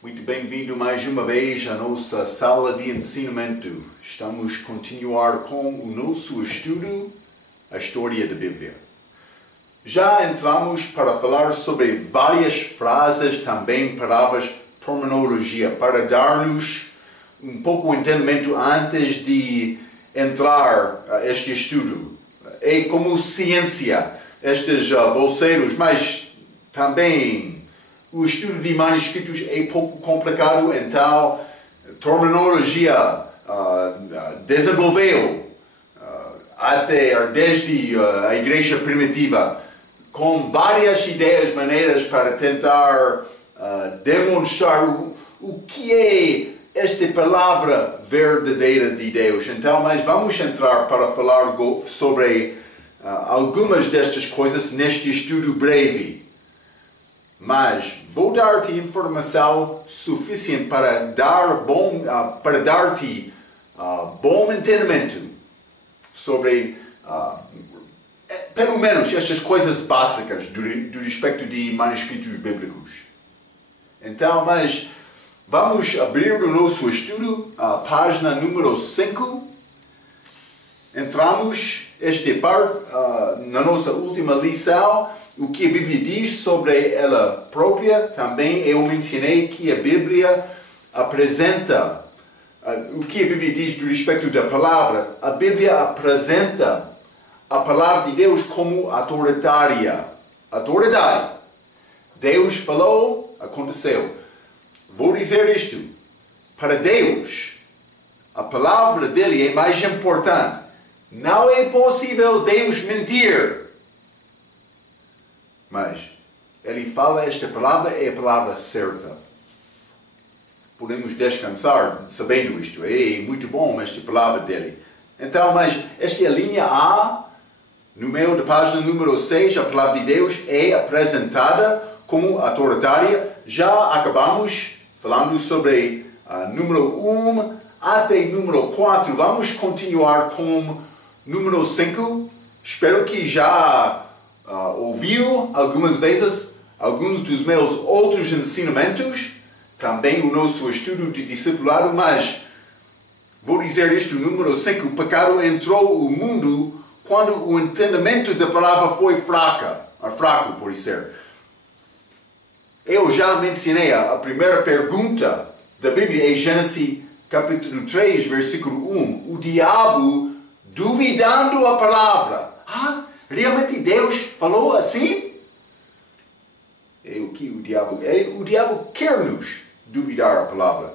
Muito bem-vindo mais uma vez à nossa sala de ensinamento. Estamos a continuar com o nosso estudo, a história da Bíblia. Já entramos para falar sobre várias frases, também palavras, terminologia, para dar-nos um pouco de entendimento antes de entrar este estudo. É como ciência, estes bolseiros, mas também o estudo de manuscritos é pouco complicado, então terminologia desenvolveu até desde a igreja primitiva com várias ideias, maneiras para tentar demonstrar o que é esta palavra verdadeira de Deus. Então, mas vamos entrar para falar sobre algumas destas coisas neste estudo breve. Mas vou dar-te informação suficiente para dar-te bom entendimento sobre, pelo menos, estas coisas básicas do respeito de manuscritos bíblicos. Então, mas vamos abrir o nosso estudo, a página número 5. Entramos esta parte na nossa última lição. O que a Bíblia diz sobre ela própria. Também eu mencionei que a Bíblia apresenta o que a Bíblia diz do respeito da palavra. A Bíblia apresenta a palavra de Deus como autoritária. Autoridade. Deus falou, aconteceu. Vou dizer isto. Para Deus, a palavra dele é mais importante. Não é possível Deus mentir. Mas ele fala, esta palavra é a palavra certa. Podemos descansar sabendo isto. É muito bom esta palavra dele. Então, mas esta é a linha A, no meio da página número 6, a palavra de Deus é apresentada como autoritária. Já acabamos falando sobre número 1 até número 4. Vamos continuar com número 5. Espero que já ouviu algumas vezes alguns dos meus outros ensinamentos, também o nosso estudo de discipulado, mas vou dizer isto, número 5, o pecado entrou no mundo quando o entendimento da palavra foi fraco, por ser. Eu já mencionei a primeira pergunta da Bíblia em Gênesis capítulo 3, versículo 1, o diabo duvidando a palavra. Realmente Deus falou assim? É o que o diabo quer nos duvidar a palavra.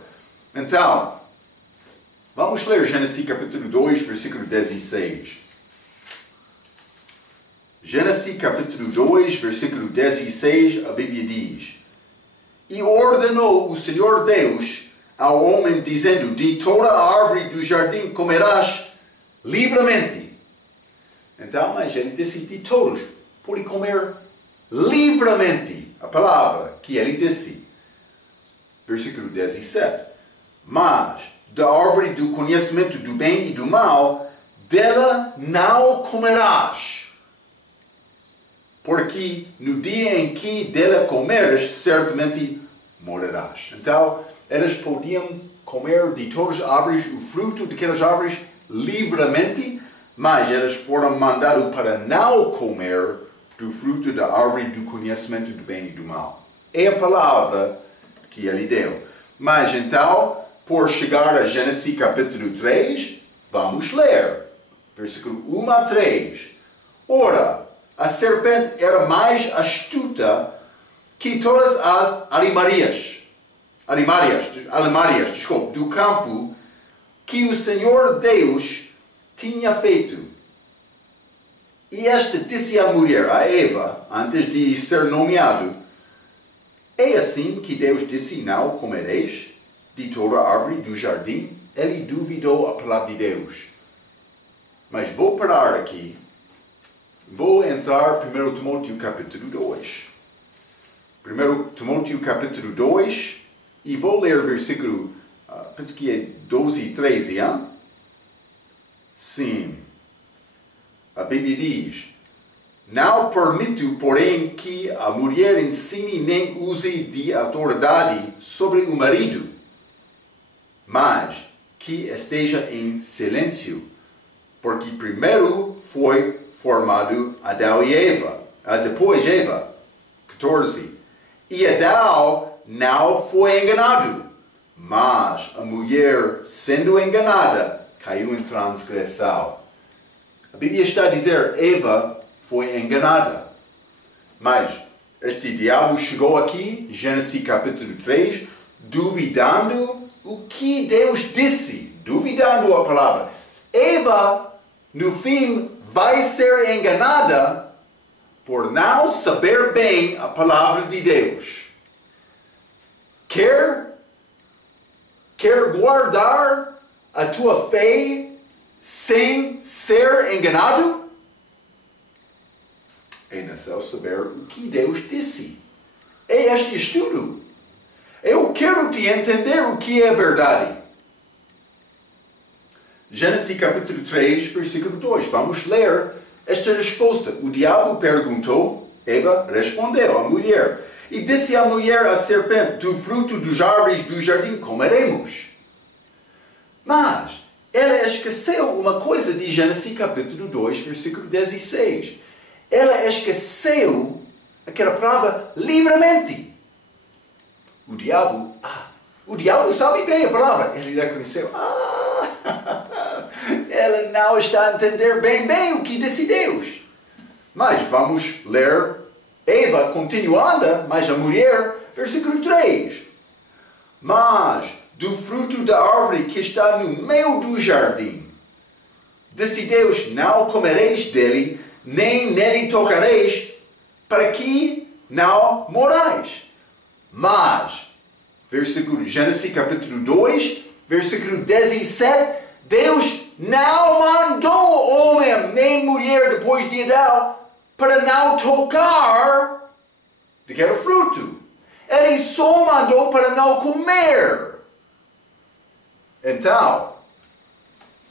Então, vamos ler Gênesis capítulo 2, versículo 16. Gênesis capítulo 2, versículo 16, a Bíblia diz: E ordenou o Senhor Deus ao homem, dizendo: De toda a árvore do jardim comerás livremente. Então, mas ele disse de todos, pode comer livremente. A palavra que ele disse. Versículo 17. Mas da árvore do conhecimento do bem e do mal, dela não comerás. Porque no dia em que dela comeres, certamente morrerás. Então, eles podiam comer de todas as árvores, o fruto daquelas árvores, livremente, mas eles foram mandados para não comer do fruto da árvore do conhecimento do bem e do mal. É a palavra que ele deu. Mas então, por chegar a Gênesis capítulo 3, vamos ler. Versículo 1 a 3. Ora, a serpente era mais astuta que todas as alimárias do campo que o Senhor Deus tinha feito. E esta disse à mulher, a Eva, antes de ser nomeado: É assim que Deus disse: Não comereis de toda a árvore do jardim? Ele duvidou a palavra de Deus. Mas vou parar aqui. Vou entrar em 1 Timóteo capítulo 2. 1 Timóteo capítulo 2, e vou ler versículo, penso que é 12 e 13, hein? Sim. A Bíblia diz: Não permito, porém, que a mulher ensine nem use de autoridade sobre o marido, mas que esteja em silêncio, porque primeiro foi formado Adão e Eva, depois Eva. 14. E Adão não foi enganado, mas a mulher, sendo enganada, caiu em transgressão. A Bíblia está a dizer, Eva foi enganada. Mas este diabo chegou aqui, Gênesis capítulo 3, duvidando o que Deus disse, duvidando a palavra. Eva, no fim, vai ser enganada por não saber bem a palavra de Deus. Quer guardar a tua fé sem ser enganado? É necessário saber o que Deus disse. É este estudo. Eu quero te entender o que é verdade. Gênesis capítulo 3, versículo 2. Vamos ler esta resposta. O diabo perguntou, Eva respondeu à mulher. E disse a mulher à serpente, do fruto dos árvores do jardim comeremos. Mas ela esqueceu uma coisa de Gênesis capítulo 2, versículo 16. Ela esqueceu aquela palavra livremente. O diabo sabe bem a palavra. Ele reconheceu, ela não está a entender bem o que disse Deus. Mas vamos ler Eva continuando, mas a mulher, versículo 3. Mas do fruto da árvore que está no meio do jardim, disse Deus, não comereis dele, nem nele tocareis, para que não morais. Mas, Gênesis capítulo 2, versículo 17, Deus não mandou homem nem mulher depois de Adão para não tocar daquele fruto. Ele só mandou para não comer. Então,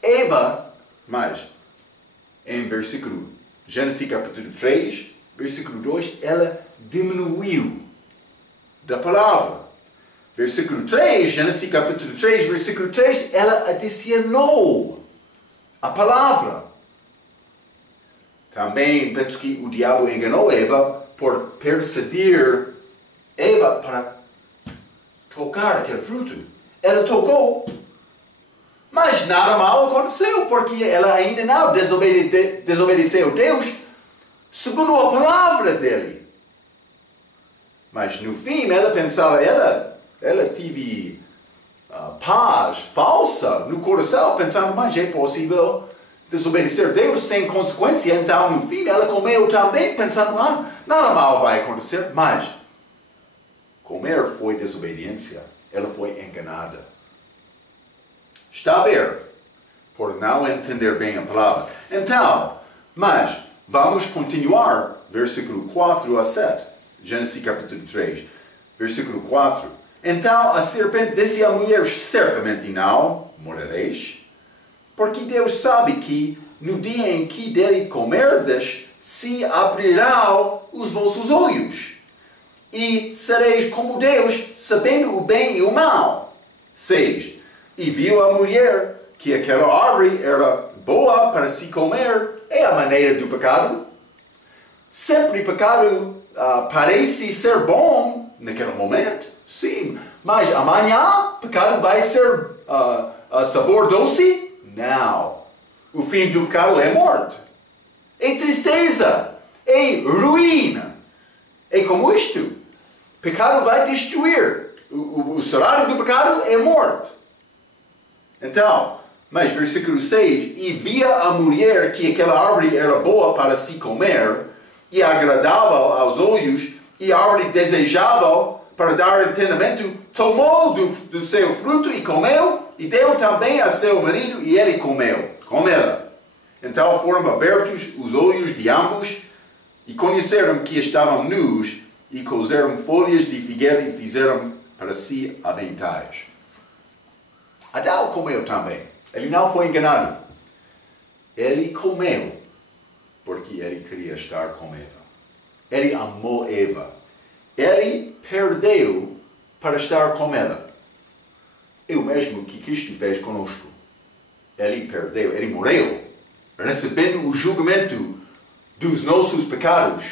Eva, mas em Gênesis capítulo 3, versículo 2, ela diminuiu da palavra. Versículo 3, Gênesis capítulo 3, versículo 3, ela adicionou a palavra. Também penso que o diabo enganou Eva por persuadir Eva para tocar aquele fruto. Ela tocou, mas nada mal aconteceu, porque ela ainda não desobedeceu a Deus segundo a palavra dele. Mas no fim ela pensava, ela teve paz falsa no coração, pensando, mas é possível desobedecer Deus sem consequência. Então no fim ela comeu também, pensando, nada mal vai acontecer. Mas comer foi desobediência, ela foi enganada. Está a ver? Por não entender bem a palavra. Então, mas vamos continuar, versículo 4 a 7. Gênesis capítulo 3, versículo 4. Então a serpente disse à mulher, certamente não morareis, porque Deus sabe que no dia em que dele comerdes, se abrirão os vossos olhos, e sereis como Deus, sabendo o bem e o mal. 6. E viu a mulher que aquela árvore era boa para se comer. É a maneira do pecado. Sempre pecado parece ser bom naquele momento, sim. Mas amanhã pecado vai ser sabor doce? Não. O fim do pecado é morte. É tristeza. É ruína. É como isto. Pecado vai destruir. O salário do pecado é morte. Então, mas versículo 6, e via a mulher que aquela árvore era boa para se comer, e agradável aos olhos, e a árvore desejável para dar entendimento, tomou do seu fruto e comeu, e deu também a seu marido, e ele comeu com ela. Então foram abertos os olhos de ambos, e conheceram que estavam nus, e cozeram folhas de figueira e fizeram para si aventais. Adão comeu também. Ele não foi enganado. Ele comeu. porque ele queria estar com Eva. Ele amou Eva. Ele perdeu para estar com ela. É o mesmo que Cristo fez conosco. Ele perdeu, ele morreu, recebendo o julgamento dos nossos pecados,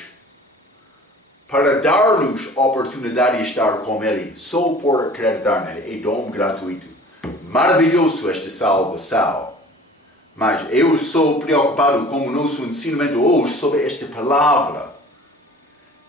para dar-nos a oportunidade de estar com Ele, só por acreditar nele. É dom gratuito. Maravilhoso esta salvação. Mas eu sou preocupado com o nosso ensinamento hoje sobre esta palavra.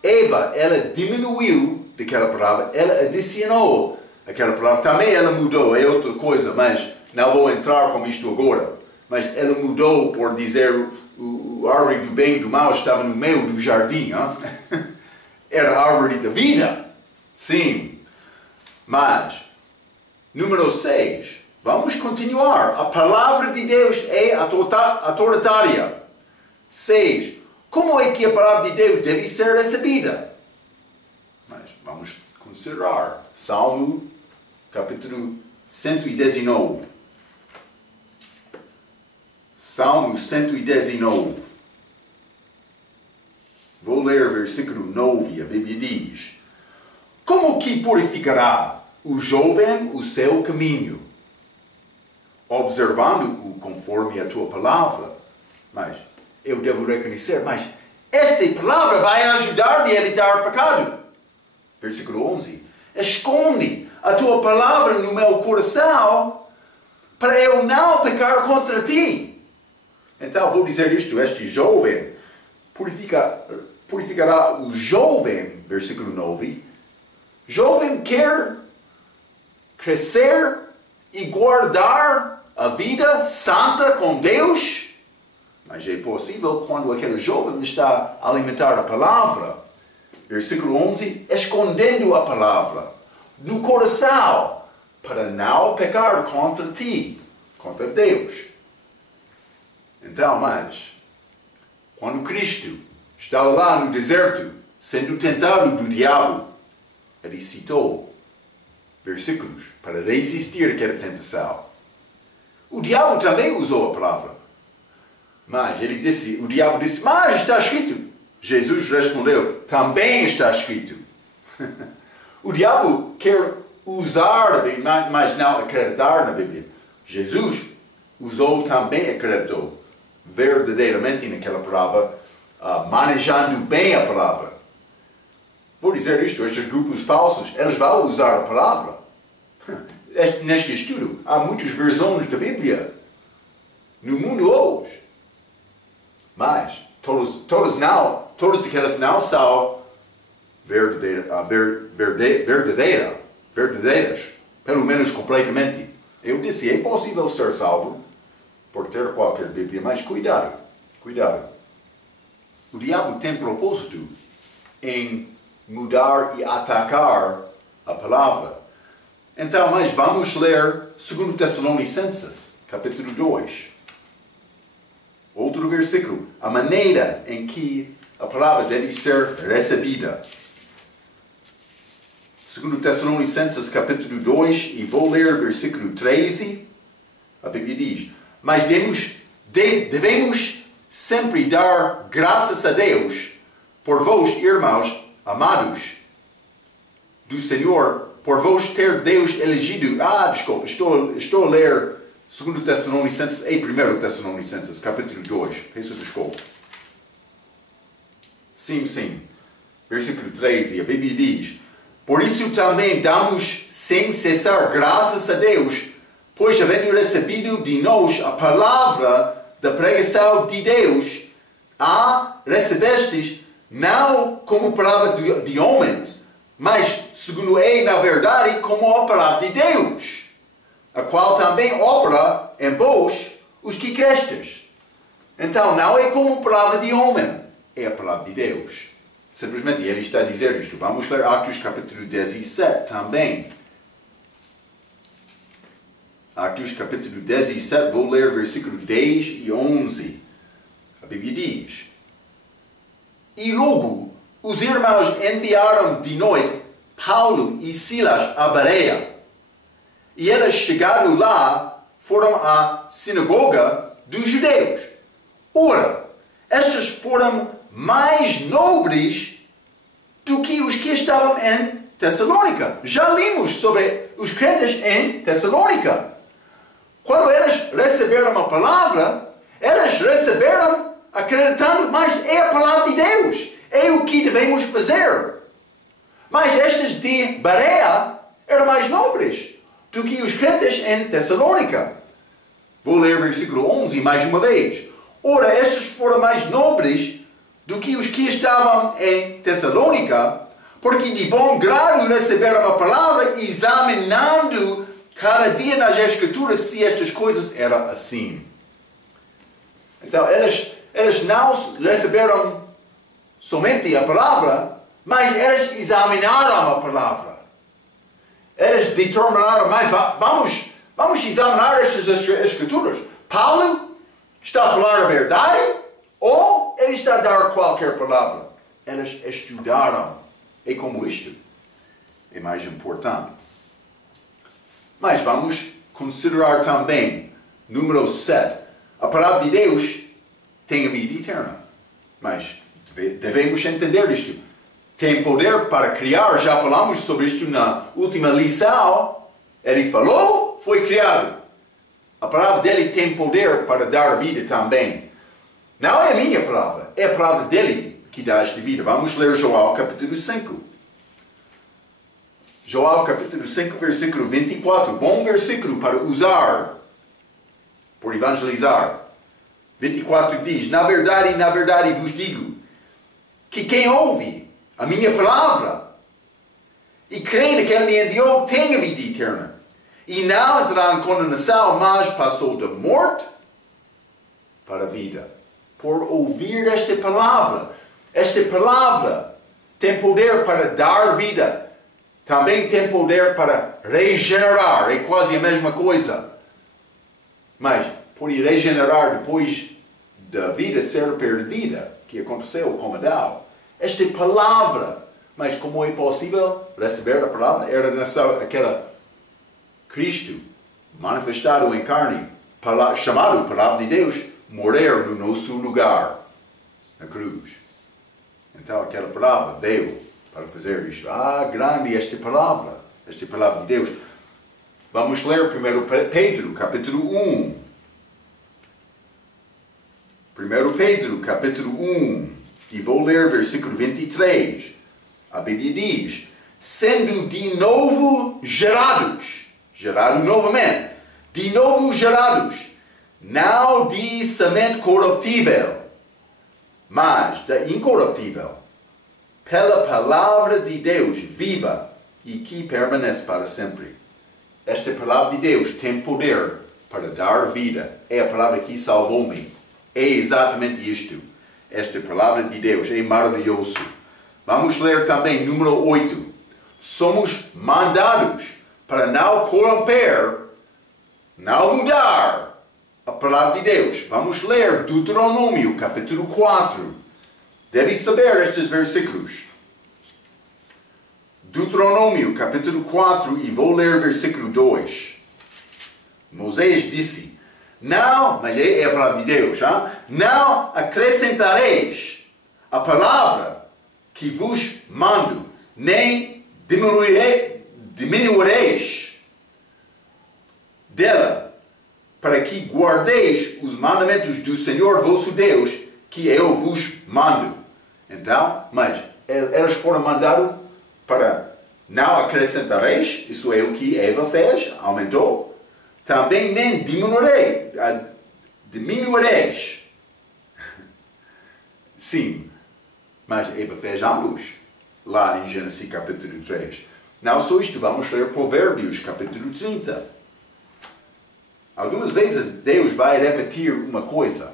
Eva, ela diminuiu daquela palavra, ela adicionou aquela palavra. Também ela mudou, é outra coisa, mas não vou entrar com isto agora. Mas ela mudou por dizer o árvore do bem e do mal estava no meio do jardim. Hein? Era a árvore da vida. Sim. Mas, número 6. Vamos continuar. A palavra de Deus é autoritária. 6. Como é que a palavra de Deus deve ser recebida? Mas vamos considerar. Salmo, capítulo 119. Salmo 119. Vou ler o versículo 9. A Bíblia diz: Como que purificará o jovem o seu caminho? Observando-o conforme a tua palavra. Mas eu devo reconhecer, mas esta palavra vai ajudar-me a evitar pecado. Versículo 11. Esconde a tua palavra no meu coração para eu não pecar contra ti. Então vou dizer isto, este jovem purificará o jovem, versículo 9. Jovem quer crescer e guardar a vida santa com Deus, mas é possível quando aquele jovem está a alimentar a palavra. Versículo 11, escondendo a palavra no coração para não pecar contra ti, contra Deus. Então, mas, quando Cristo estava lá no deserto, sendo tentado do diabo, ele citou versículos para resistir àquela tentação. O diabo também usou a palavra. Mas o diabo disse, mas está escrito. Jesus respondeu, também está escrito. O diabo quer usar a Bíblia, mas não acreditar na Bíblia. Jesus usou também, acreditou verdadeiramente naquela palavra, manejando bem a palavra. Vou dizer isto, estes grupos falsos, eles vão usar a palavra. Neste estudo, há muitas versões da Bíblia no mundo hoje. Mas todas aquelas não são verdadeiras, pelo menos completamente. Eu disse, é possível ser salvo por ter qualquer Bíblia, mas cuidado. O diabo tem propósito em mudar e atacar a palavra. Então, mas vamos ler 2 Tessalonicenses, capítulo 2. Outro versículo. A maneira em que a palavra deve ser recebida. 2 Tessalonicenses, capítulo 2, e vou ler versículo 13. A Bíblia diz, mas devemos sempre dar graças a Deus por vós, irmãos amados do Senhor, por vós ter Deus elegido. Desculpa, estou a ler 2 Tessalonicenses e 1 Tessalonicenses, capítulo 2. Peço desculpa. Sim. Versículo 13, a Bíblia diz, por isso também damos sem cessar graças a Deus, pois havendo recebido de nós a palavra da pregação de Deus, recebestes não como palavra de homens, mas segundo é na verdade como a palavra de Deus, a qual também opera em vós os que crestes. Então não é como palavra de homem, é a palavra de Deus. Simplesmente ele está a dizer isto. Vamos ler Atos capítulo 17 também. Atos capítulo 17, vou ler versículo 10 e 11. A Bíblia diz, e logo os irmãos enviaram de noite Paulo e Silas a Bereia. E eles chegando lá, foram à sinagoga dos judeus. Ora, estes foram mais nobres do que os que estavam em Tessalônica. Já limos sobre os crentes em Tessalônica. Quando eles receberam a palavra, eles receberam acreditando, mas é a palavra de Deus, é o que devemos fazer. Mas estes de Bereia eram mais nobres do que os crentes em Tessalônica. Vou ler o versículo 11 mais uma vez. Ora, estes foram mais nobres do que os que estavam em Tessalônica, porque de bom grado receberam a palavra, examinando cada dia nas Escrituras se estas coisas eram assim. Então, eles não receberam somente a palavra, mas eles examinaram a palavra. Eles determinaram, mas vamos examinar estas Escrituras. Paulo está a falar a verdade ou ele está a dar qualquer palavra? Eles estudaram. É como isto. É mais importante. Mas vamos considerar também, número 7. A palavra de Deus tem a vida eterna. Mas devemos entender isto. Tem poder para criar. Já falamos sobre isto na última lição. Ele falou, foi criado. A palavra dele tem poder para dar vida também. Não é a minha palavra, é a palavra dele que dá esta vida. Vamos ler João capítulo 5. João capítulo 5, versículo 24. Bom versículo para usar, por evangelizar. 24 diz, na verdade vos digo, que quem ouve a minha palavra e crê naquele que me enviou tem a vida eterna. E não entrará em condenação, mas passou da morte para a vida. Por ouvir esta palavra. Esta palavra tem poder para dar vida. Também tem poder para regenerar. É quase a mesma coisa. Mas por regenerar depois da vida ser perdida, que aconteceu com Adão. Esta palavra. Mas como é possível receber a palavra? Era aquela Cristo manifestado em carne, chamado Palavra de Deus, morrer no nosso lugar, na cruz. Então aquela palavra veio para fazer isto. Grande esta palavra de Deus. Vamos ler 1 Pedro, capítulo 1. 1 Pedro, capítulo 1, e vou ler versículo 23. A Bíblia diz, sendo de novo gerados, gerado novamente, de novo gerados, não de semente corruptível, mas da incorruptível, pela palavra de Deus viva e que permanece para sempre. Esta palavra de Deus tem poder para dar vida. É a palavra que salvou-me. É exatamente isto. Esta palavra de Deus é maravilhoso. Vamos ler também número 8. Somos mandados para não corromper, não mudar a palavra de Deus. Vamos ler Deuteronômio, capítulo 4. Deve saber estes versículos. Deuteronômio, capítulo 4, e vou ler versículo 2. Moisés disse, não, mas é a palavra de Deus, não acrescentareis a palavra que vos mando, nem diminuireis dela, para que guardeis os mandamentos do Senhor vosso Deus, que eu vos mando. Então, mas eles foram mandados para não acrescentareis, isso é o que Eva fez, aumentou. Também nem diminuireis. Sim, mas Eva fez ambos, lá em Gênesis capítulo 3. Não só isto, vamos ler Provérbios capítulo 30. Algumas vezes Deus vai repetir uma coisa.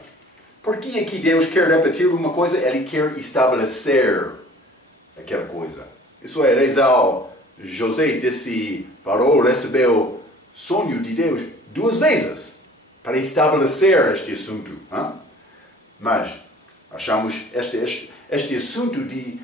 Por que é que Deus quer repetir uma coisa? Ele quer estabelecer aquela coisa. Isso é razão. José disse, Faraó recebeu sonho de Deus 2 vezes para estabelecer este assunto. Mas achamos este assunto de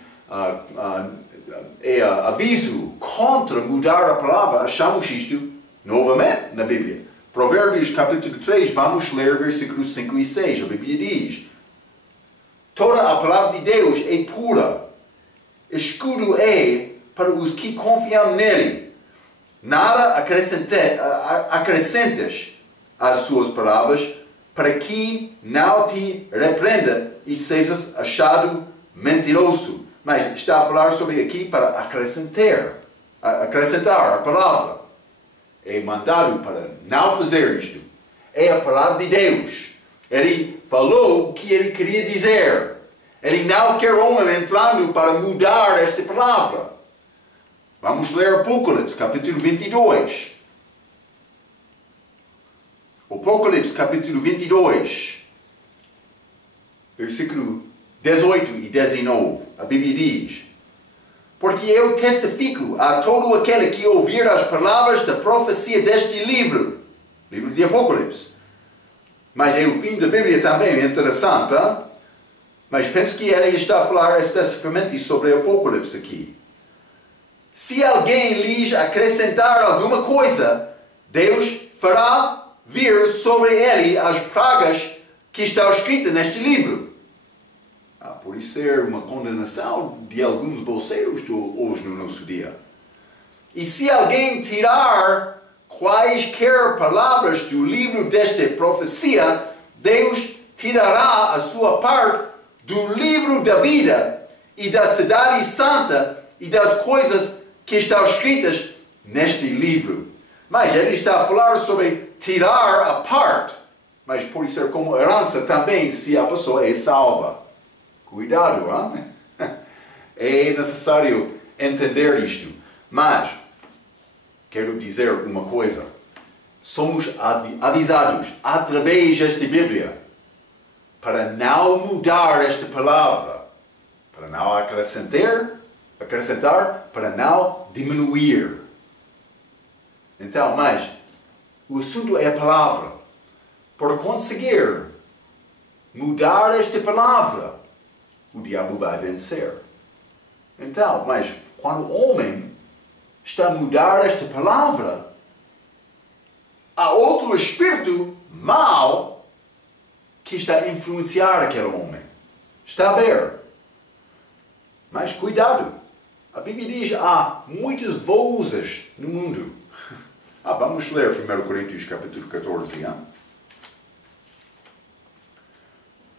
aviso contra mudar a palavra, achamos isto novamente na Bíblia. Provérbios capítulo 3, vamos ler versículos 5 e 6. A Bíblia diz, Toda a palavra de Deus é pura. Escudo é para os que confiam nele. Nada acrescentas às suas palavras, para que não te repreenda e sejas achado mentiroso. Mas está a falar sobre aqui para acrescentar a palavra. É mandado para não fazer isto. É a palavra de Deus. Ele falou o que ele queria dizer. Ele não quer homem entrando para mudar esta palavra. Vamos ler Apocalipse, capítulo 22. Apocalipse, capítulo 22, versículo 18 e 19. A Bíblia diz: porque eu testifico a todo aquele que ouvir as palavras da profecia deste livro de Apocalipse. Mas é o fim da Bíblia também, é interessante, hein? Mas penso que ele está a falar especificamente sobre Apocalipse aqui. Se alguém lhes acrescentar alguma coisa, Deus fará vir sobre ele as pragas que estão escritas neste livro. Por isso ser uma condenação de alguns bolseiros hoje no nosso dia. E se alguém tirar quaisquer palavras do livro desta profecia, Deus tirará a sua parte do livro da vida e da cidade santa e das coisas que estão escritas neste livro. Mas ele está a falar sobre tirar a parte, mas pode ser como herança também se a pessoa é salva. Cuidado, hein? É necessário entender isto. Mas, quero dizer uma coisa. Somos avisados através desta Bíblia para não mudar esta palavra, para não acrescentar, para não diminuir. Então, mas o assunto é a palavra. Para conseguir mudar esta palavra, o diabo vai vencer. Então, mas quando o homem está a mudar esta palavra, há outro espírito mau que está a influenciar aquele homem. Está a ver? Mas cuidado. A Bíblia diz que há muitas vozes no mundo. Vamos ler 1 Coríntios capítulo 14.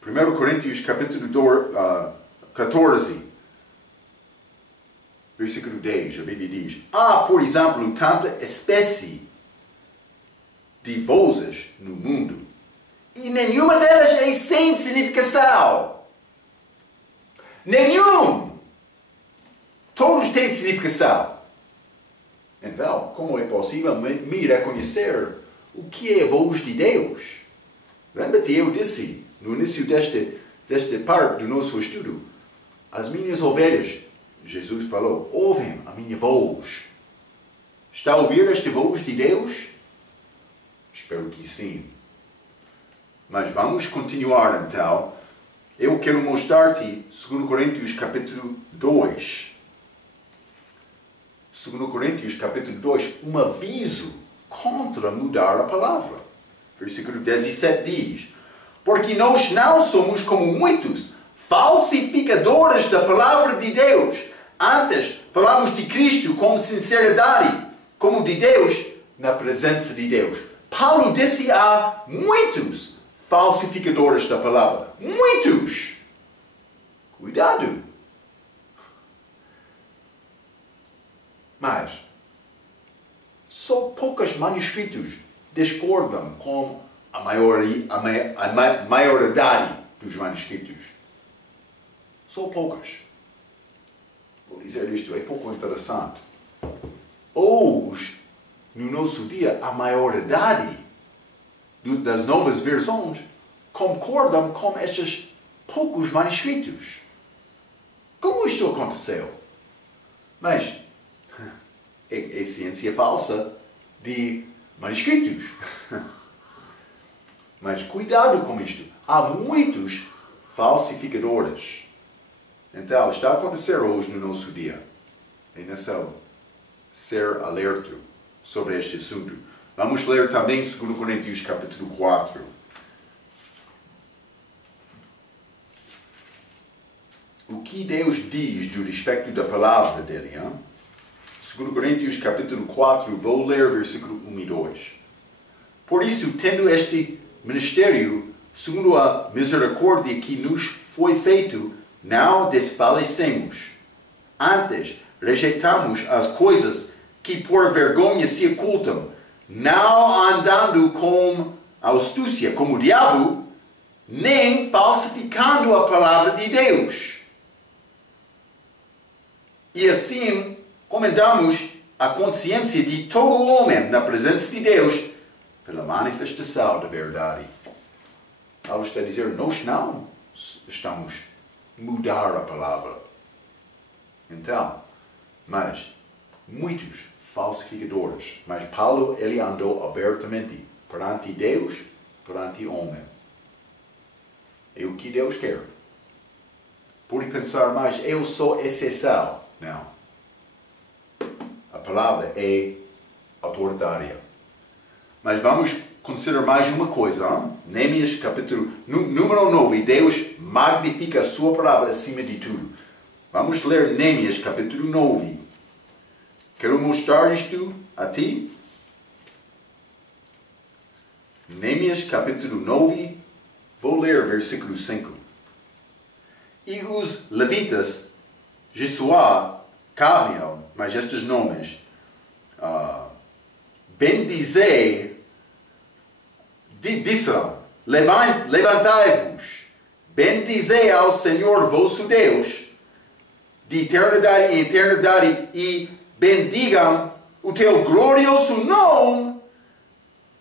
1 Coríntios capítulo 14, versículo 10, a Bíblia diz: por exemplo, tanta espécie de vozes no mundo, e nenhuma delas é sem significação. Nenhum! Todos têm significação. Então, como é possível me reconhecer o que é a voz de Deus? Lembra-te, eu disse no início desta parte do nosso estudo, as minhas ovelhas, Jesus falou, ouvem a minha voz. Está a ouvir esta voz de Deus? Espero que sim. Mas vamos continuar então. Eu quero mostrar-te 2 Coríntios capítulo 2. 2 Coríntios capítulo 2, um aviso contra mudar a palavra. Versículo 17 diz: porque nós não somos como muitos falsificadores da palavra de Deus. Antes, falamos de Cristo com sinceridade, como de Deus, na presença de Deus. Paulo disse há muitos falsificadores da palavra. Muitos! Cuidado! Mas, só poucos manuscritos discordam com a maioridade dos manuscritos. Só poucos. Vou dizer isto, é pouco interessante. Hoje, no nosso dia, a maioridade das novas versões concordam com estes poucos manuscritos. Como isto aconteceu? Mas é ciência falsa de manuscritos. Mas cuidado com isto. Há muitos falsificadores. Então, está a acontecer hoje no nosso dia. É necessário ser alerta sobre este assunto. Vamos ler também 2 Coríntios capítulo 4. o que Deus diz do respeito da palavra dele. Hein? 2 Coríntios capítulo 4, vou ler versículo 1 e 2. Por isso, tendo este ministério, segundo a misericórdia que nos foi feito, não desfalecemos. Antes, rejeitamos as coisas que por vergonha se ocultam, não andando com astúcia, como o diabo, nem falsificando a palavra de Deus. E assim, comentamos a consciência de todo o homem na presença de Deus pela manifestação da verdade. Paulo está a dizer, nós não estamos a mudar a palavra. Então, mas muitos falsificadores, mas Paulo, ele andou abertamente perante Deus, perante o homem. É o que Deus quer. Por pensar mais, eu sou exceção. Não. A palavra é autoritária. Mas vamos considerar mais uma coisa. Hein? Neemias capítulo número 9. Deus magnifica a sua palavra acima de tudo. Vamos ler Neemias capítulo 9. Quero mostrar isto a ti. Neemias capítulo 9. Vou ler versículo 5. E os levitas, Jesuá, Cadmiel, mas estes nomes, bendizei, disseram, levantai-vos, bendizei ao Senhor vosso Deus, de eternidade em eternidade, e bendigam o teu glorioso nome,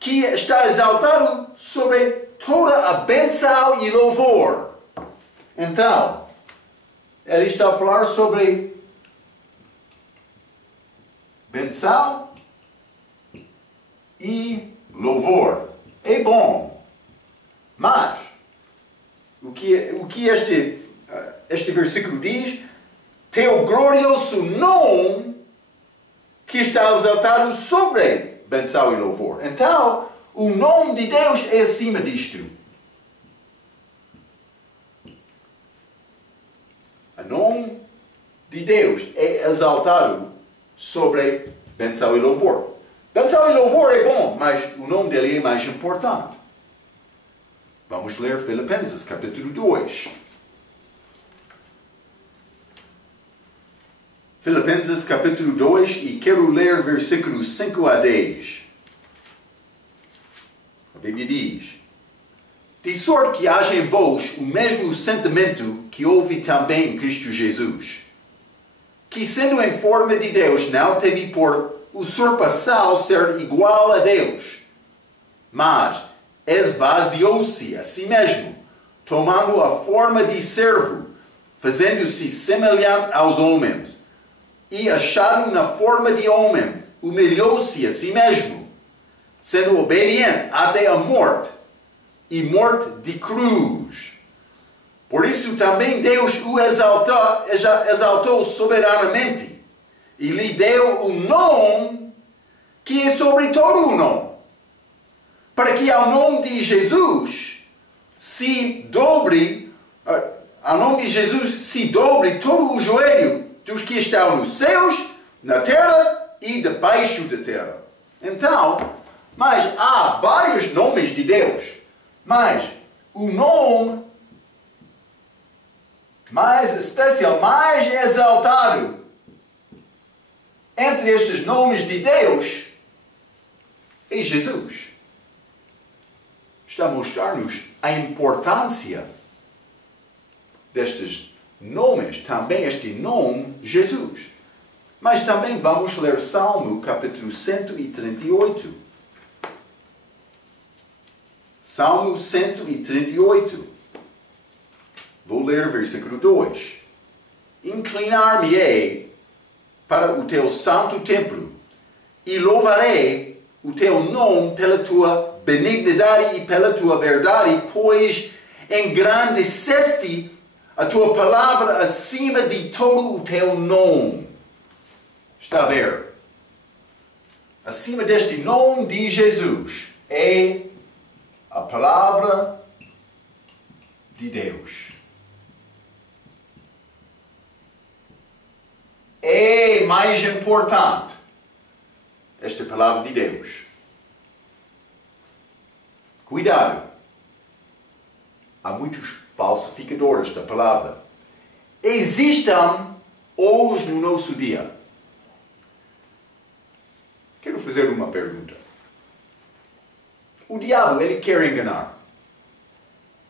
que está exaltado sobre toda a bênção e louvor. Então, ele está a falar sobre bênção e louvor. É bom. Mas, o que este versículo diz? Teu glorioso nome que está exaltado sobre bênção e louvor. Então, o nome de Deus é acima disto. O nome de Deus é exaltado sobre bênção e louvor. Bênção e louvor é bom, mas o nome dele é mais importante. Vamos ler Filipenses capítulo 2. Filipenses capítulo 2 e quero ler versículos 5 a 10. A Bíblia diz: de sorte que haja em vós o mesmo sentimento que houve também em Cristo Jesus, que sendo em forma de Deus não teve por usurpação ser igual a Deus, mas esvaziou-se a si mesmo, tomando a forma de servo, fazendo-se semelhante aos homens, e achado na forma de homem, humilhou-se a si mesmo, sendo obediente até a morte, e morte de cruz. Por isso também Deus o exaltou soberanamente, e lhe deu o nome que é sobre todo o nome, para que ao nome de Jesus se dobre, todo o joelho dos que estão nos céus, na terra e debaixo da terra. Então, mas há vários nomes de Deus, mas o nome mais especial, mais exaltado entre estes nomes de Deus é Jesus. Está a mostrar-nos a importância destes nomes, também este nome Jesus. Mas também vamos ler Salmo capítulo 138. Salmo 138. Vou ler versículo 2. Inclinar-me-ei para o teu santo templo e louvarei o teu nome pela tua benignidade e pela tua verdade, pois engrandeceste a tua palavra acima de todo o teu nome. Está a ver? Acima deste nome de Jesus é a palavra de Deus. mais importante? Esta palavra de Deus. Cuidado. Há muitos falsificadores da palavra. Existem hoje no nosso dia. Quero fazer uma pergunta. O diabo, ele quer enganar.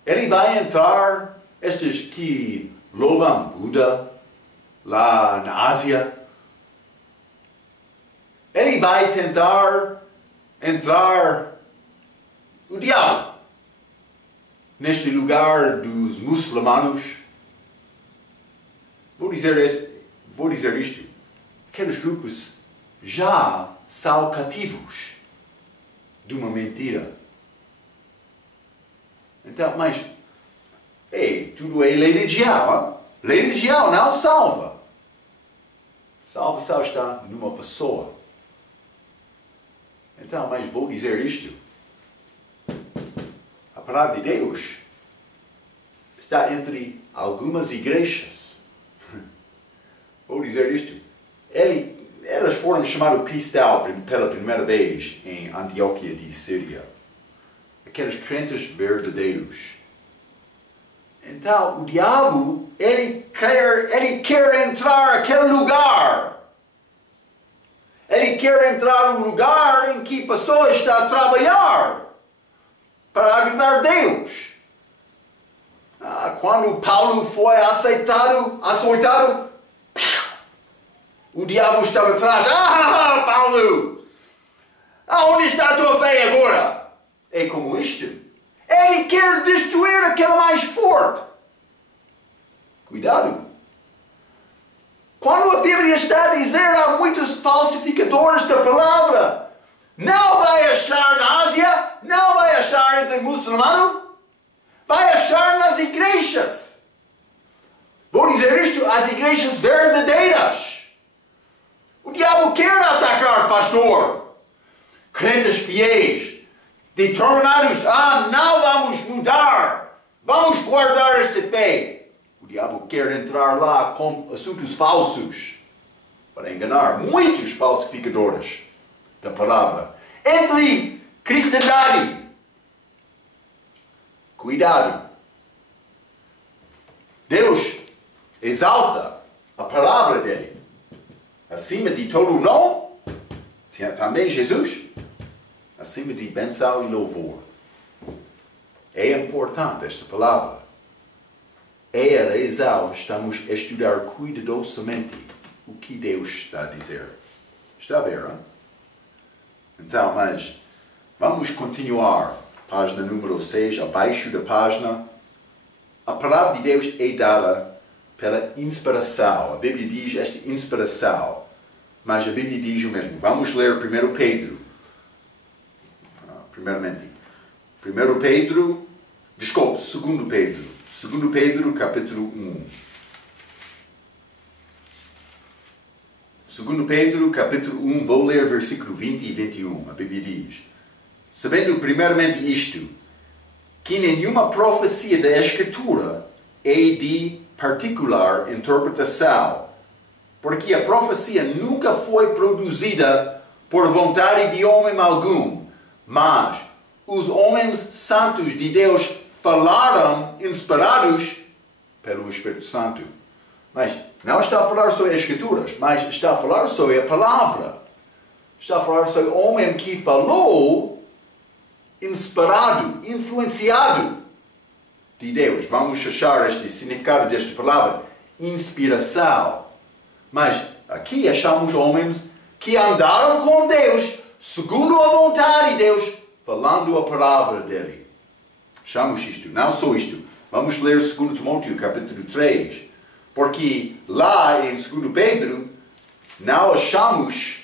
Ele vai entrar, estes que louvam Buda, lá na Ásia. Ele vai tentar entrar, o diabo, neste lugar dos muçulmanos. Vou dizer isto. Aqueles grupos já são cativos de uma mentira. Então, mas, tudo é religião. Religião não salva. Salvação está numa pessoa. Então, mas vou dizer isto. A palavra de Deus está entre algumas igrejas. Vou dizer isto. Elas foram chamadas cristãos pela primeira vez em Antioquia de Síria. Aqueles crentes verdadeiros. Então, o diabo, ele quer entrar naquele lugar. Ele quer entrar no lugar em que a pessoa está a trabalhar para agradar a Deus. Quando Paulo foi açoitado, o diabo estava atrás. Paulo! Onde está a tua fé agora? É como isto. Ele quer destruir aquele mais forte. Cuidado. Quando a Bíblia está a dizer há muitos falsificadores da palavra, não vai achar na Ásia, não vai achar entre muçulmanos, vai achar nas igrejas. Vou dizer isto, as igrejas verdadeiras. O diabo quer atacar pastor, crentes fiéis, determinados, não vamos mudar, vamos guardar esta fé. O diabo quer entrar lá com assuntos falsos para enganar muitos falsificadores da palavra. Entre cristandade. Cuidado. Deus exalta a palavra dele. Acima de todo o nome, também Jesus, acima de bênção e louvor. É importante esta palavra. É a razão estamos a estudar cuidadosamente o que Deus está a dizer. Está a ver, hein? Então, mas vamos continuar. Página número 6, abaixo da página. A palavra de Deus é dada pela inspiração. A Bíblia diz esta inspiração. Mas a Bíblia diz o mesmo. Vamos ler 1 Pedro. Primeiramente. 2 Pedro, capítulo 1. 2 Pedro, capítulo 1, vou ler versículo 20 e 21. A Bíblia diz: sabendo primeiramente isto, que nenhuma profecia da Escritura é de particular interpretação, porque a profecia nunca foi produzida por vontade de homem algum, mas os homens santos de Deus falaram inspirados pelo Espírito Santo. Mas não está a falar sobre as Escrituras, mas está a falar sobre a palavra. Está a falar sobre o homem que falou inspirado, influenciado de Deus. Vamos achar este significado desta palavra, inspiração. Mas aqui achamos homens que andaram com Deus, segundo a vontade de Deus, falando a palavra dele. Achamos isto, não só isto. Vamos ler 2 Timóteo, capítulo 3. Porque lá em 2 Pedro, não achamos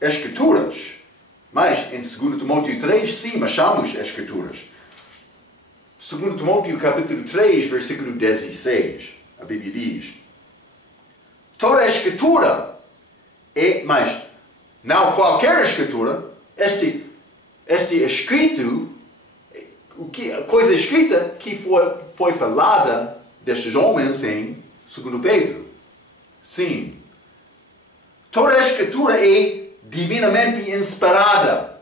Escrituras. Mas em 2 Timóteo 3, sim, achamos Escrituras. 2 Timóteo, capítulo 3, versículo 16. A Bíblia diz: toda a Escritura é, mas não qualquer Escritura, este escrito, a coisa escrita que foi falada destes homens em 2 Pedro. Sim. toda a Escritura é divinamente inspirada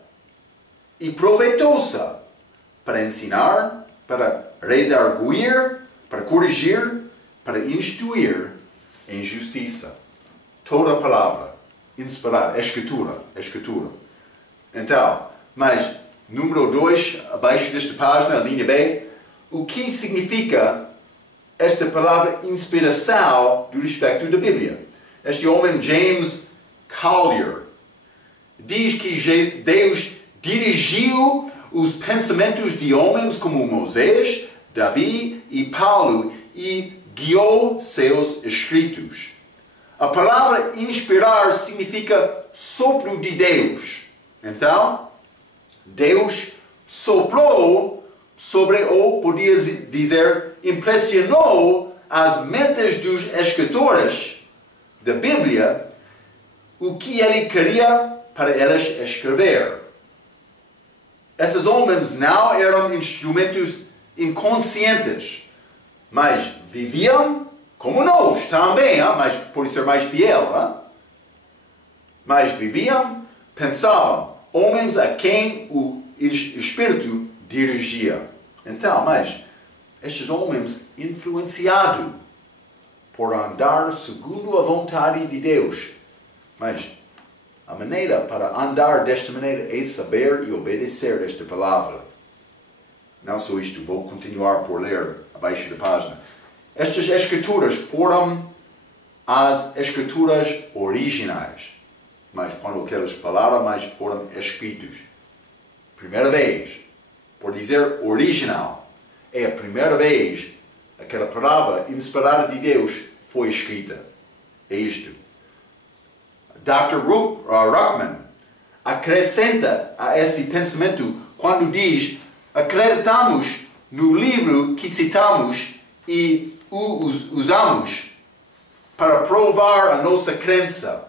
e proveitosa para ensinar, para redarguir, para corrigir, para instruir em justiça. Toda a palavra inspirada, Escritura. Então, mas número 2, abaixo desta página, linha B, o que significa esta palavra inspiração do respeito da Bíblia? Este homem, James Collier, diz que Deus dirigiu os pensamentos de homens como Moisés, Davi e Paulo e guiou seus escritos. A palavra inspirar significa sopro de Deus. Então, Deus soprou sobre, ou podia dizer, impressionou as mentes dos escritores da Bíblia o que ele queria para eles escrever. Esses homens não eram instrumentos inconscientes, mas viviam como nós também, mas por ser mais fiel. Mas viviam, pensavam, homens a quem o Espírito dirigia. Então, mas estes homens influenciados por andar segundo a vontade de Deus. Mas a maneira para andar desta maneira é saber e obedecer esta palavra. Não só isto, vou continuar por ler abaixo da página. Estas escrituras foram as escrituras originais. Mas quando o que eles falaram, mas foram escritos. Primeira vez, por dizer original, é a primeira vez aquela palavra inspirada de Deus foi escrita. É isto. Dr. Ruckman acrescenta a esse pensamento quando diz: acreditamos no livro que citamos e o usamos para provar a nossa crença.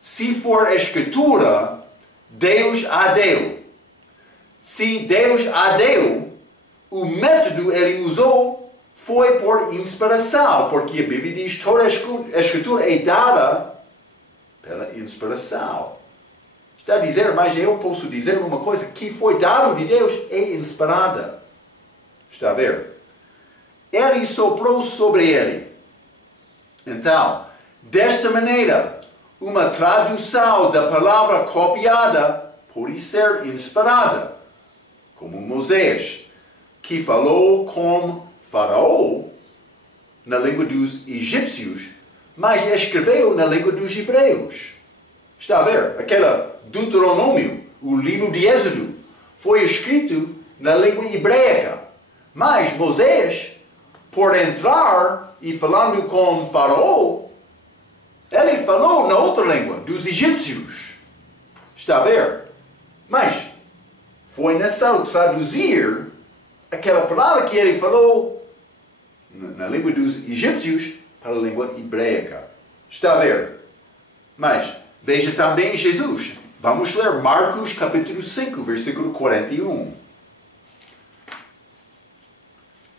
Se for Escritura, Deus a deu. Se Deus a deu, o método ele usou foi por inspiração, porque a Bíblia diz que toda a Escritura é dada pela inspiração. Está a dizer, mas eu posso dizer uma coisa que foi dada de Deus, é inspirada. Está a ver? Ele soprou sobre ele. Então, desta maneira, uma tradução da palavra copiada pode ser inspirada, como Moisés, que falou com Faraó na língua dos egípcios, mas escreveu na língua dos hebreus. Está a ver? Aquela Deuteronômio, o livro de Êxodo, foi escrito na língua hebraica. Mas Moisés, por entrar e falando com Faraó, ele falou na outra língua, dos egípcios. Está a ver? Mas foi necessário traduzir aquela palavra que ele falou na língua dos egípcios para a língua hebraica. Está a ver? Mas veja também Jesus. Vamos ler Marcos capítulo 5, versículo 41.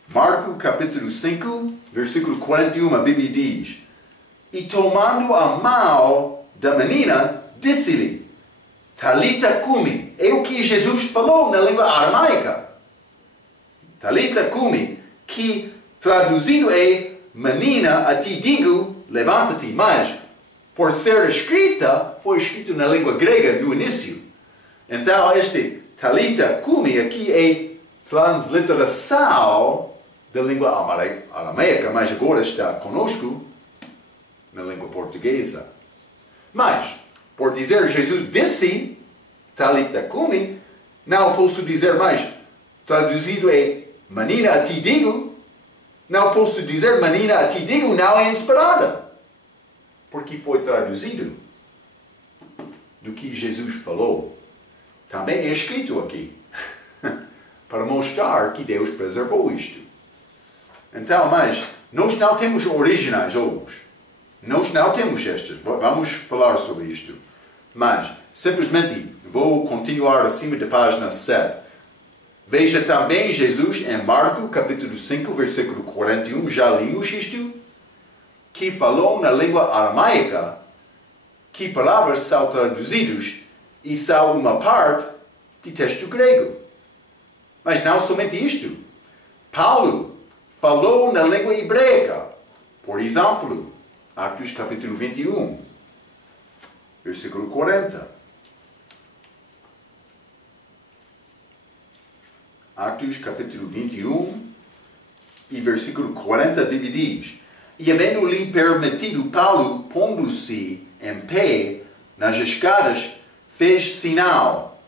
Marcos capítulo 5, versículo 41, a Bíblia diz: e tomando a mão da menina, disse-lhe: Talita cumi. É o que Jesus falou na língua aramaica. Talita cumi, que traduzido é: menina, a ti digo, levanta-te. Mas, por ser escrita, foi escrito na língua grega no início. Então, este Talita cumi aqui é transliteração da língua aramaica, mas agora está conosco na língua portuguesa. Mas, por dizer Jesus disse, Talita cumi, não posso dizer mais, traduzido é menina, a ti digo. Não posso dizer menina, a ti digo, não é inspirada. Porque foi traduzido do que Jesus falou. Também é escrito aqui. Para mostrar que Deus preservou isto. Então, mas nós não temos originais hoje. Nós não temos estas. Vamos falar sobre isto. Mas, simplesmente, vou continuar acima da página 7. Veja também Jesus em Marcos, capítulo 5, versículo 41. Já lemos isto. Que falou na língua aramaica, que palavras são traduzidas e são uma parte de texto grego. Mas não somente isto. Paulo falou na língua hebraica. Por exemplo, Atos capítulo 21, versículo 40. Atos capítulo 21 e versículo 40, a Bíblia diz: E havendo-lhe permitido, Paulo, pondo-se em pé nas escadas, fez sinal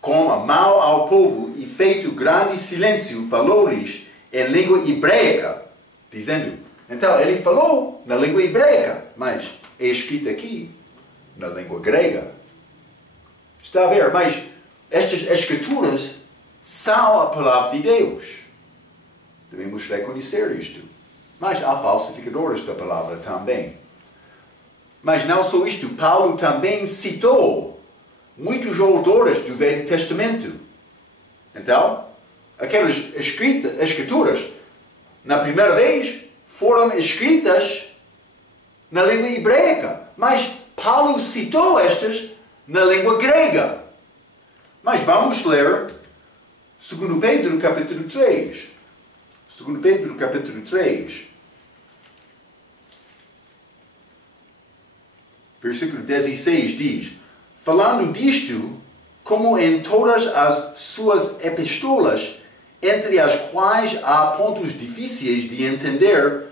com a mão ao povo e, feito grande silêncio, falou-lhes em língua hebraica, dizendo... Então, ele falou na língua hebraica, mas é escrito aqui na língua grega. Está a ver? Mas estas escrituras são a palavra de Deus. Devemos reconhecer isto. Mas há falsificadores da palavra também. Mas não só isto, Paulo também citou muitos autores do Velho Testamento. Então, aquelas escrituras, na primeira vez, foram escritas na língua hebraica. Mas Paulo citou estas na língua grega. Mas vamos ler 2 Pedro capítulo 3. 2 Pedro capítulo 3. Versículo 16 diz: Falando disto, como em todas as suas epístolas, entre as quais há pontos difíceis de entender,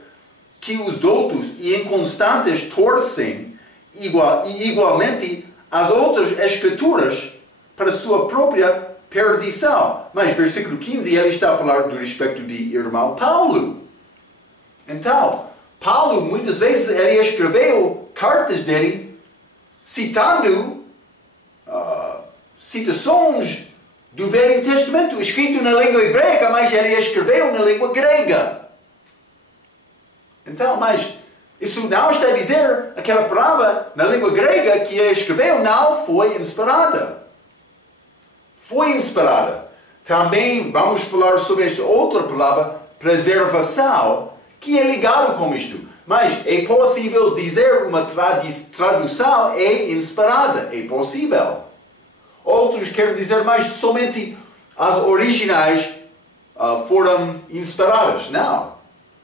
que os doutos e inconstantes torcem igualmente as outras escrituras para sua própria perdição. Mas versículo 15, ele está a falar do respeito de irmão Paulo. Então, Paulo, muitas vezes, ele escreveu cartas dele citando citações do Velho Testamento, escrito na língua hebraica, mas ele escreveu na língua grega. Então, mas isso não está a dizer aquela palavra na língua grega que ele escreveu não foi inspirada. Foi inspirada. Também vamos falar sobre esta outra palavra, preservação, que é ligado com isto. Mas é possível dizer uma tradução é inspirada. É possível. Outros querem dizer, mas somente as originais foram inspiradas. Não.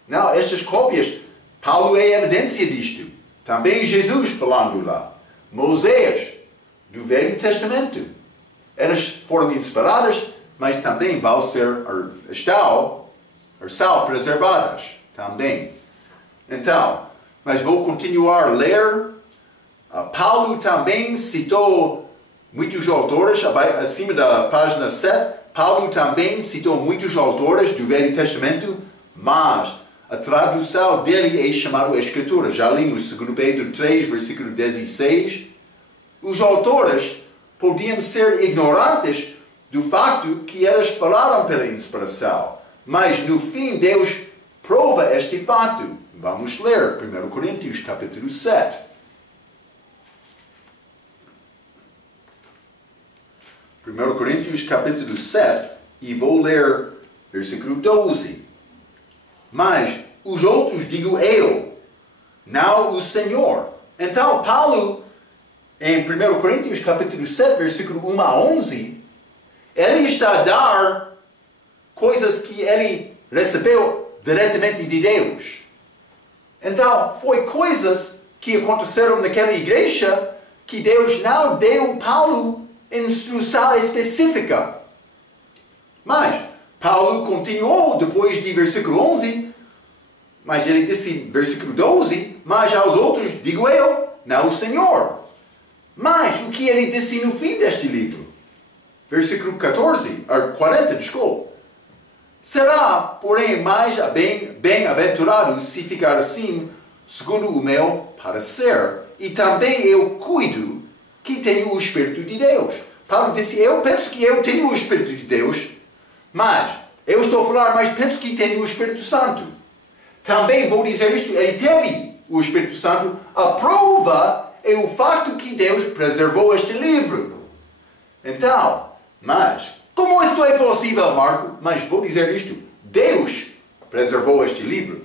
Não, estas cópias, Paulo é evidência disto. Também Jesus falando lá. Moisés, do Velho Testamento. Elas foram inspiradas, mas também vão são preservadas. Também. Então, mas vou continuar a ler. Paulo também citou muitos autores, acima da página 7, Paulo também citou muitos autores do Velho Testamento, mas a tradução dele é chamada Escritura. Já lemos 2 Pedro 3, versículo 16. Os autores podiam ser ignorantes do facto que eles falaram pela inspiração, mas no fim Deus prova este fato. Vamos ler 1 Coríntios capítulo 7. 1 Coríntios capítulo 7, e vou ler versículo 12. Mas os outros digo eu, não o Senhor. Então Paulo, em 1 Coríntios capítulo 7, versículo 1 a 11, ele está a dar coisas que ele recebeu diretamente de Deus. Então, foi coisas que aconteceram naquela igreja que Deus não deu Paulo instrução específica. Mas Paulo continuou depois de versículo 11, mas ele disse versículo 12, mas aos outros digo eu, não o Senhor. Mas o que ele disse no fim deste livro? Versículo 40, desculpa. Será, porém, mais bem-aventurado se ficar assim, segundo o meu parecer, e também eu cuido que tenho o Espírito de Deus. Paulo disse, eu penso que eu tenho o Espírito de Deus, mas eu estou a falar, mas penso que tenho o Espírito Santo. Também vou dizer isto, ele teve o Espírito Santo. A prova é o facto que Deus preservou este livro. Então, mas, como isto é possível, Marco? Mas vou dizer isto, Deus preservou este livro.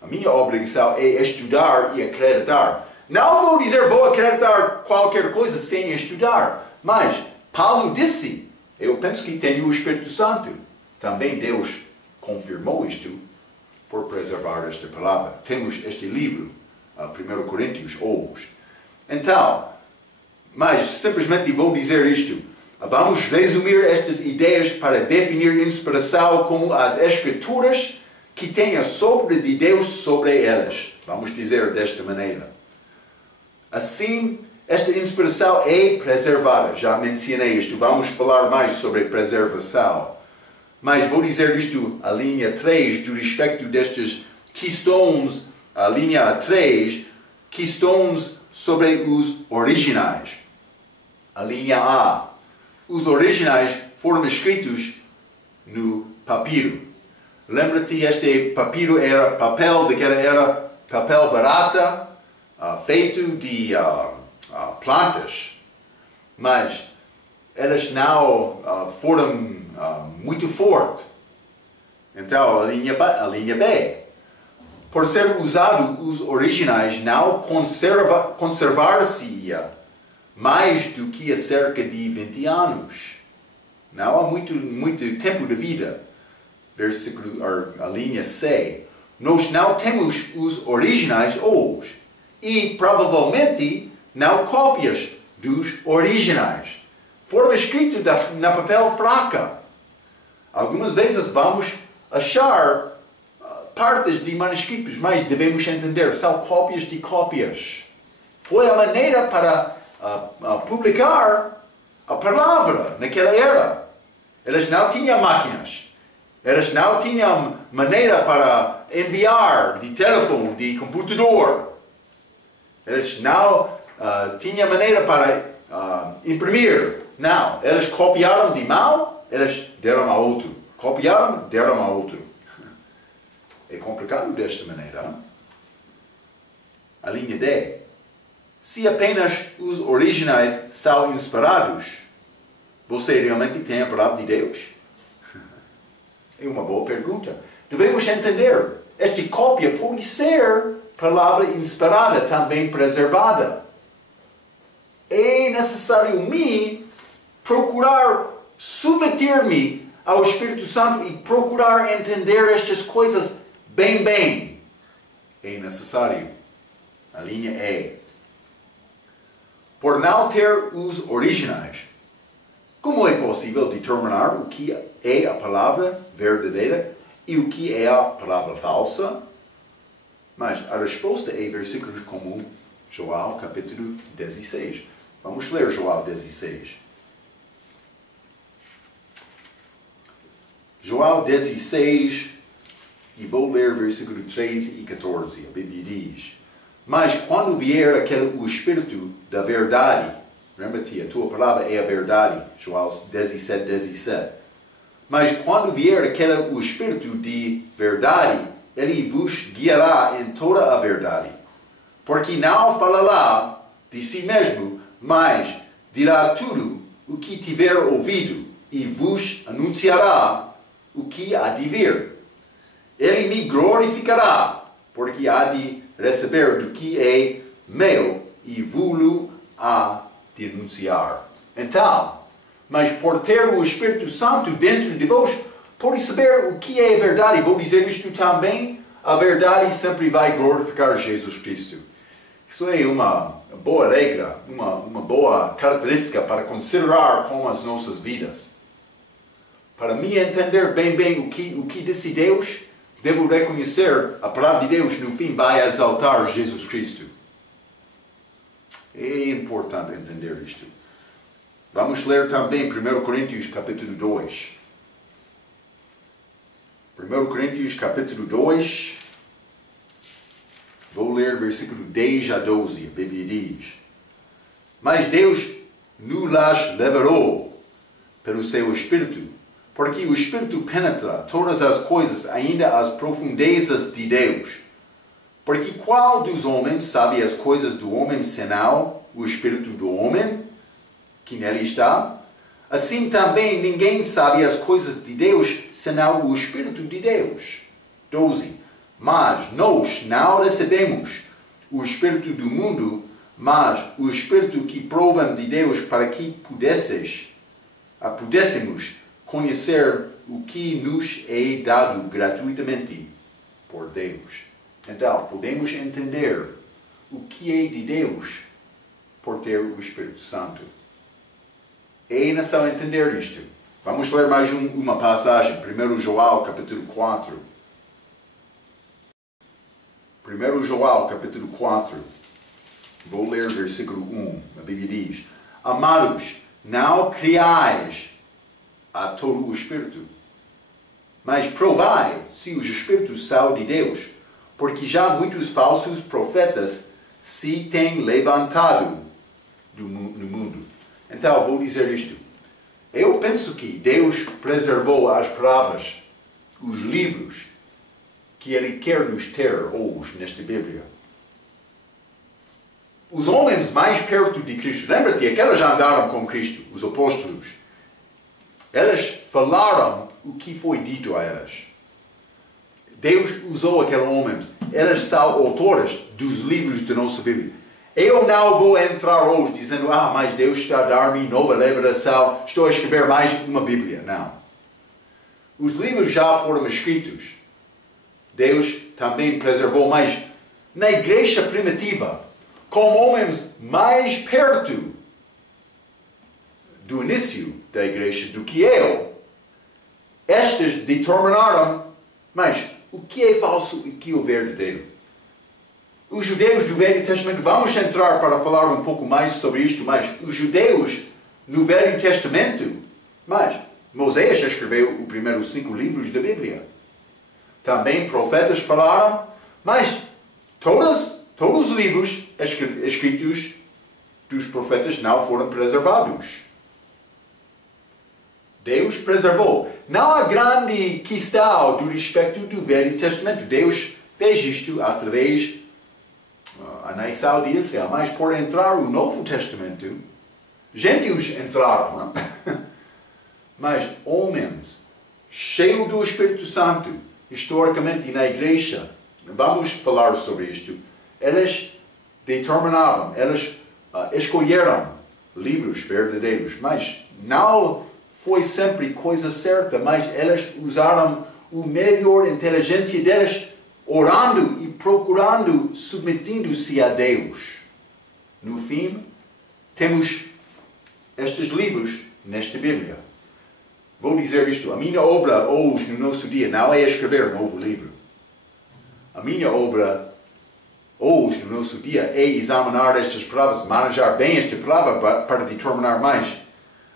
A minha obrigação é estudar e acreditar. Não vou dizer vou acreditar qualquer coisa sem estudar, mas Paulo disse, eu penso que tenho o Espírito Santo. Também Deus confirmou isto por preservar esta palavra. Temos este livro, 1 Coríntios, hoje. Então, mas simplesmente vou dizer isto. Vamos resumir estas ideias para definir inspiração como as escrituras que têm a sombra de Deus sobre elas. Vamos dizer desta maneira. Assim, esta inspiração é preservada. Já mencionei isto. Vamos falar mais sobre preservação. Mas vou dizer isto, a linha 3, do respeito destas questões, a linha 3, questões sobre os originais. A linha A. Os originais foram escritos no papiro. Lembra-te, este papiro era papel, daquela era papel barata, feito de plantas. Mas elas não foram muito fortes. Então, a linha B. Por ser usado, os originais não conservar-se-ia mais do que há cerca de 20 anos. Não há muito tempo de vida. Versículo, a linha C. Nós não temos os originais hoje. E provavelmente não cópias dos originais. Foram escritos na papel fraca. Algumas vezes vamos achar partes de manuscritos, mas devemos entender, são cópias de cópias. Foi a maneira para publicar a palavra naquela era. Eles não tinham máquinas. Eles não tinham maneira para enviar de telefone, de computador. Eles não tinham maneira para imprimir. Não. Eles copiaram de mão, eles deram a outro. Copiaram, deram a outro. É complicado desta maneira. A linha D. Se apenas os originais são inspirados, você realmente tem a palavra de Deus? É uma boa pergunta. Devemos entender, esta cópia pode ser palavra inspirada, também preservada. É necessário me procurar submeter-me ao Espírito Santo e procurar entender estas coisas bem. É necessário. A linha E. Por não ter os originais, como é possível determinar o que é a palavra verdadeira e o que é a palavra falsa? Mas a resposta é versículos como João capítulo 16. Vamos ler João 16. João 16, e vou ler versículo 13 e 14. A Bíblia diz: mas quando vier o Espírito da verdade, lembra-te, a tua palavra é a verdade, João 17. Mas quando vier o Espírito de verdade, ele vos guiará em toda a verdade. Porque não falará de si mesmo, mas dirá tudo o que tiver ouvido e vos anunciará o que há de vir. Ele me glorificará, porque há de receber do que é meu e vou-lo há de anunciar. Então, mas por ter o Espírito Santo dentro de vós, pode saber o que é a verdade. Vou dizer isto também, a verdade sempre vai glorificar Jesus Cristo. Isso é uma boa regra, uma boa característica para considerar com as nossas vidas. Para me entender bem o que disse Deus, devo reconhecer a palavra de Deus no fim vai exaltar Jesus Cristo. É importante entender isto. Vamos ler também 1 Coríntios capítulo 2. 1 Coríntios capítulo 2. Vou ler versículo 10 a 12. A Bíblia diz: mas Deus nos levarou pelo seu Espírito, porque o Espírito penetra todas as coisas, ainda as profundezas de Deus. Porque qual dos homens sabe as coisas do homem, senão o Espírito do homem que nele está? Assim também ninguém sabe as coisas de Deus, senão o Espírito de Deus. 12. Mas nós não recebemos o espírito do mundo, mas o espírito que provam de Deus para que pudéssemos conhecer o que nos é dado gratuitamente por Deus. Então, podemos entender o que é de Deus por ter o Espírito Santo. É necessário entender isto. Vamos ler mais uma passagem, 1 João, capítulo 4. 1 João, capítulo 4. Vou ler versículo 1. A Bíblia diz: Amados, não criais a todo o Espírito, mas provai se os Espíritos são de Deus, porque já muitos falsos profetas se têm levantado no mundo. Então, vou dizer isto. Eu penso que Deus preservou as palavras, os livros, que Ele quer nos ter hoje nesta Bíblia. Os homens mais perto de Cristo, lembra-te, aqueles já andaram com Cristo, os apóstolos. Eles falaram o que foi dito a eles. Deus usou aqueles homens. Eles são autores dos livros da nossa Bíblia. Eu não vou entrar hoje dizendo, mas Deus está a dar-me nova revelação, estou a escrever mais uma Bíblia. Não. Os livros já foram escritos. Deus também preservou, mas na igreja primitiva, com homens mais perto do início da igreja do que eu, estes determinaram, mas o que é falso e o que é verdadeiro? Os judeus do Velho Testamento, vamos entrar para falar um pouco mais sobre isto, mas os judeus no Velho Testamento, mas Moisés escreveu os primeiros 5 livros da Bíblia. Também profetas falaram, mas todos os livros escritos dos profetas não foram preservados. Deus preservou. Não há grande questão do respeito do Velho Testamento. Deus fez isto através da nação de Israel. Mas por entrar o Novo Testamento, gentios entraram. Mas homens cheios do Espírito Santo, historicamente na igreja, vamos falar sobre isto, eles determinavam, eles escolheram livros verdadeiros, mas não foi sempre coisa certa, mas eles usaram o melhor inteligência deles, orando e procurando, submetendo-se a Deus. No fim, temos estes livros nesta Bíblia. Vou dizer isto, a minha obra hoje, no nosso dia, não é escrever um novo livro. A minha obra hoje, no nosso dia, é examinar estas palavras, manejar bem esta palavra para determinar mais.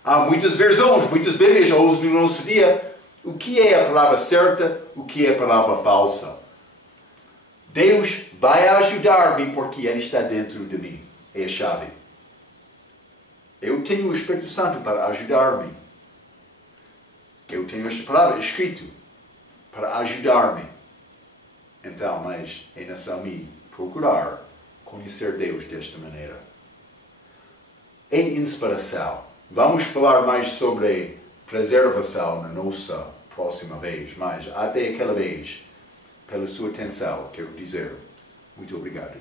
Há muitas versões, muitas Bíblias hoje no nosso dia. O que é a palavra certa, o que é a palavra falsa? Deus vai ajudar-me porque Ele está dentro de mim. É a chave. Eu tenho o Espírito Santo para ajudar-me. Eu tenho esta palavra escrita para ajudar-me. Então, mas é necessário me procurar conhecer Deus desta maneira. É inspiração. Vamos falar mais sobre preservação na nossa próxima vez, mas até aquela vez, pela sua atenção, quero dizer muito obrigado.